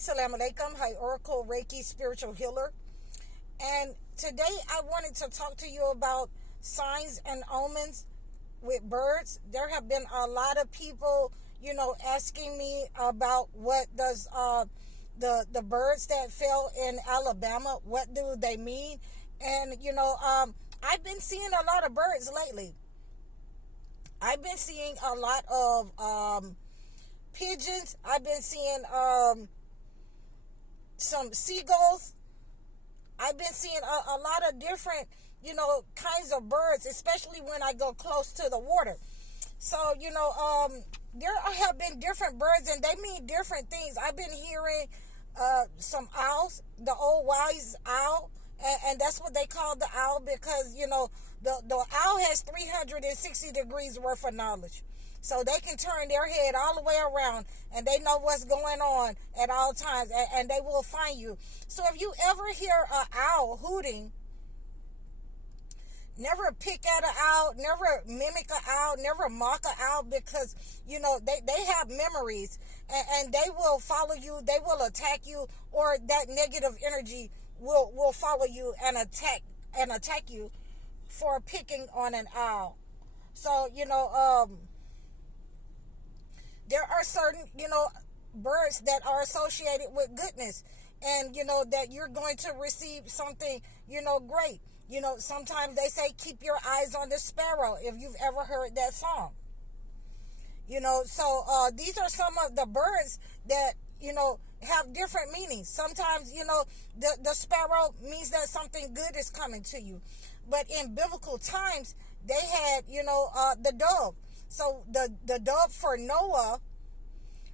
Assalamu alaikum. Hi, Oracle Reiki Spiritual Healer. And today I wanted to talk to you about signs and omens with birds. There have been a lot of people, asking me about what does the birds that fell in Alabama, what do they mean? And, I've been seeing a lot of birds lately. I've been seeing a lot of pigeons. I've been seeing some seagulls. I've been seeing a lot of different, kinds of birds, especially when I go close to the water. So, there have been different birds and they mean different things. I've been hearing some owls, the old wise owl, and that's what they call the owl because, the owl has 360 degrees worth of knowledge. So they can turn their head all the way around and they know what's going on at all times and they will find you. So if you ever hear an owl hooting, never pick at an owl, never mimic an owl, never mock an owl because, they have memories and they will follow you, they will attack you, or that negative energy will follow you and attack you for picking on an owl. So, there are certain, birds that are associated with goodness and, that you're going to receive something, great. Sometimes they say, keep your eyes on the sparrow, if you've ever heard that song. So these are some of the birds that, have different meanings. Sometimes, the sparrow means that something good is coming to you. But in biblical times, they had, the dove. So the dove for Noah,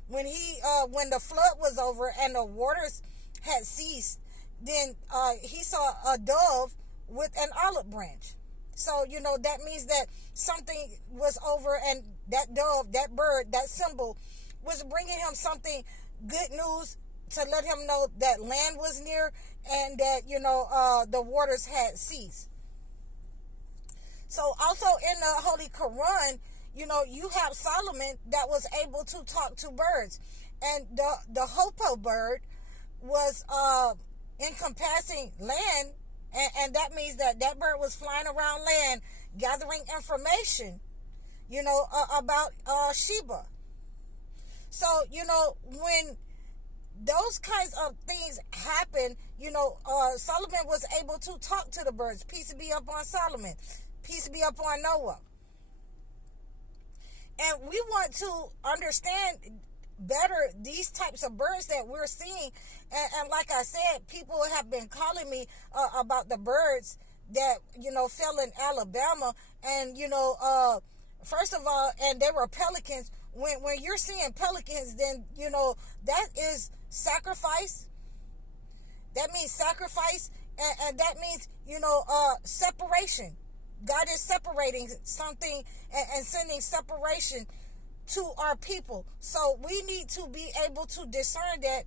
when the flood was over and the waters had ceased, then he saw a dove with an olive branch. So, that means that something was over and that dove, that bird, that symbol was bringing him something, good news, to let him know that land was near and that, the waters had ceased. So also in the Holy Quran, you have Solomon that was able to talk to birds. And the Hopo bird was encompassing land, and that means that bird was flying around land gathering information, about Sheba. So, when those kinds of things happen, Solomon was able to talk to the birds. Peace be upon Solomon. Peace be upon Noah. And we want to understand better these types of birds that we're seeing. And like I said, people have been calling me about the birds that, fell in Alabama. And, first of all, and they were pelicans. When you're seeing pelicans, then, that is sacrifice. That means sacrifice. And that means, separation. God is separating something and sending separation to our people. So we need to be able to discern that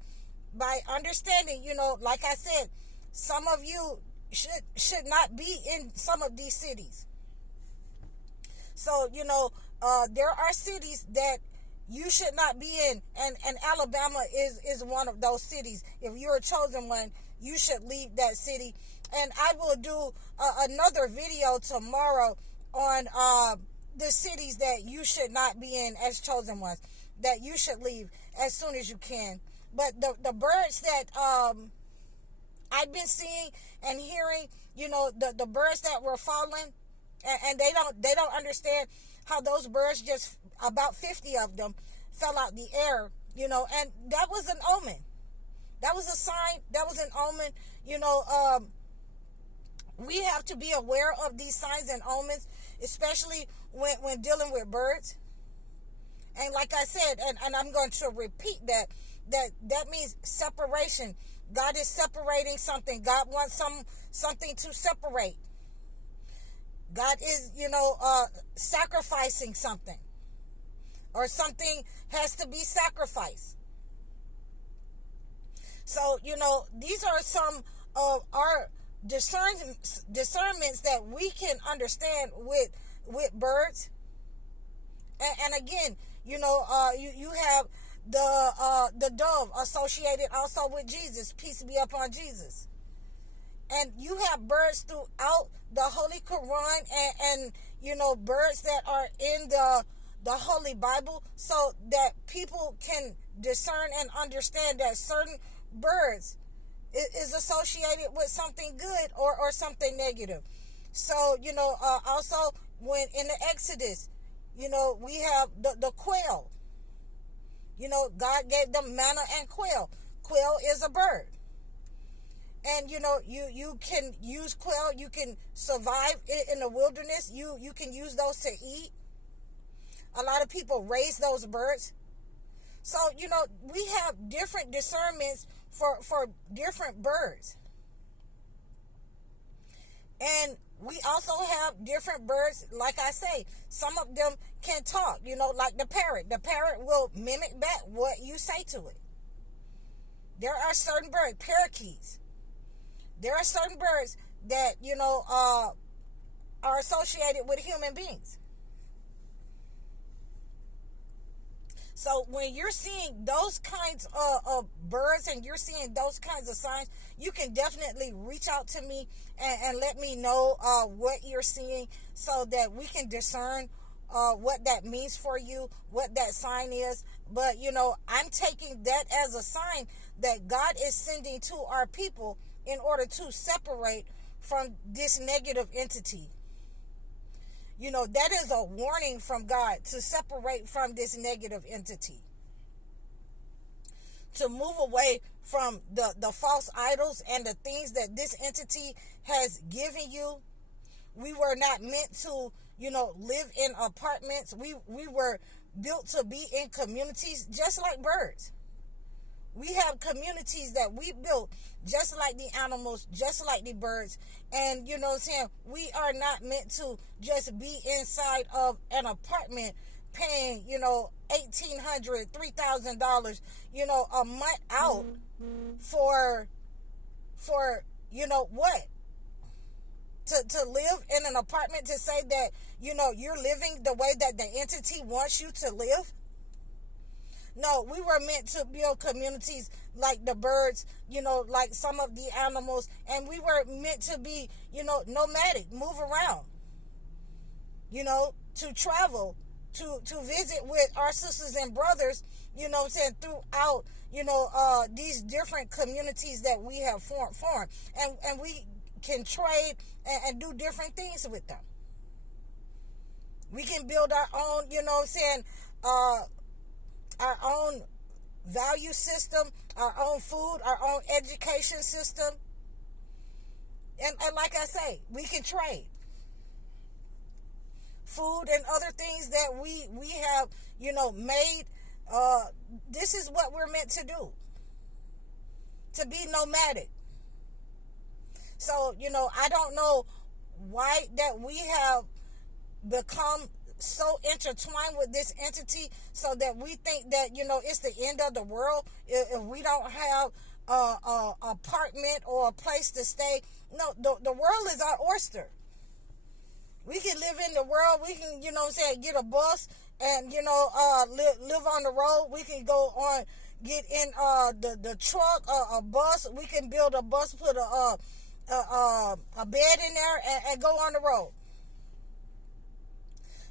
by understanding, like I said, some of you should not be in some of these cities. So, there are cities that you should not be in, and Alabama is one of those cities. If you're a chosen one, you should leave that city. And I will do another video tomorrow on the cities that you should not be in as chosen ones, that you should leave as soon as you can. But the birds that I've been seeing and hearing, the birds that were falling, and they don't understand how those birds, just about 50 of them, fell out the air, and that was an omen. That was a sign. That was an omen. We have to be aware of these signs and omens, especially when dealing with birds. And like I said, and I'm going to repeat that means separation. God is separating something. God wants something to separate. God is, sacrificing something. Or something has to be sacrificed. So, these are some of our discernments that we can understand with birds. And again, you have the dove associated also with Jesus. Peace be upon Jesus. And you have birds throughout the Holy Quran, and birds that are in the Holy Bible, so that people can discern and understand that certain birds is associated with something good or something negative. So, also when in the Exodus, we have the quail. God gave them manna and quail. Quail is a bird. And, you can use quail. You can survive in the wilderness. You can use those to eat. A lot of people raise those birds. So, we have different discernments for different birds. And we also have different birds, like I say, some of them can talk, like the parrot. The parrot will mimic back what you say to it. There are certain birds, parakeets. There are certain birds that, are associated with human beings. So when you're seeing those kinds of birds and you're seeing those kinds of signs, you can definitely reach out to me and let me know what you're seeing, so that we can discern what that means for you, what that sign is. But, I'm taking that as a sign that God is sending to our people in order to separate from this negative entity. That is a warning from God to separate from this negative entity. To move away from the false idols and the things that this entity has given you. We were not meant to, live in apartments. We were built to be in communities just like birds. We have communities that we built just like the animals, just like the birds. And, we are not meant to just be inside of an apartment paying, $1,800, $3,000, a month out for what? To live in an apartment, to say that, you're living the way that the entity wants you to live? No, we were meant to build communities like the birds, like some of the animals. And we were meant to be, nomadic, move around, to travel, to visit with our sisters and brothers, throughout, these different communities that we have formed. And we can trade and do different things with them. We can build our own, our own value system, our own food, our own education system. And like I say, we can trade food and other things that we have, made. This is what we're meant to do, to be nomadic. So, I don't know why that we have become so intertwined with this entity, so that we think that, it's the end of the world if we don't have a apartment or a place to stay. No, the world is our oyster. We can live in the world. We can, get a bus and, live on the road. We can go on, get in the truck, a bus. We can build a bus, put a bed in there and go on the road.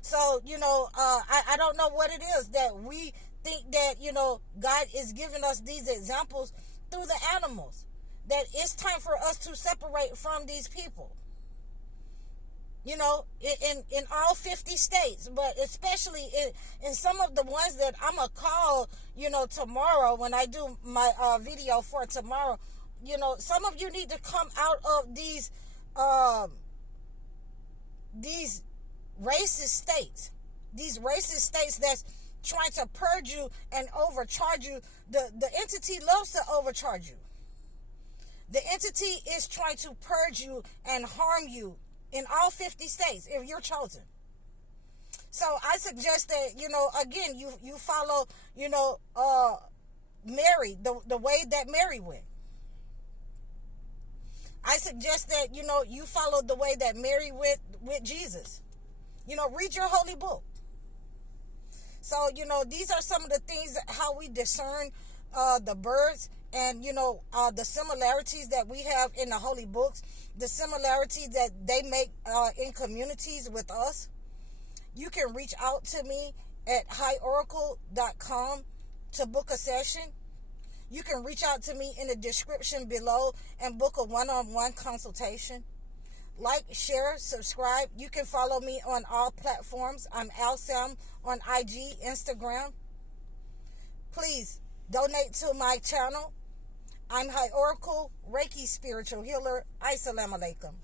So, I don't know what it is that we think that, God is giving us these examples through the animals, that it's time for us to separate from these people. In all 50 states, but especially in some of the ones that I'm going to call, tomorrow when I do my video for tomorrow. Some of you need to come out of these racist states. These racist states that's trying to purge you and overcharge you. The entity loves to overcharge you. The entity is trying to purge you and harm you in all 50 states if you're chosen. So I suggest that, again, you follow, Mary, the way that Mary went. I suggest that, you follow the way that Mary went with Jesus. Read your holy book. So, these are some of the things that how we discern the birds, and, the similarities that we have in the holy books, the similarities that they make in communities with us. You can reach out to me at highoracle.com to book a session. You can reach out to me in the description below and book a one-on-one consultation. Like, share, subscribe. You can follow me on all platforms. I'm Sam on IG, Instagram. Please donate to my channel. I'm High Oracle, Reiki Spiritual Healer. Assalamu alaikum.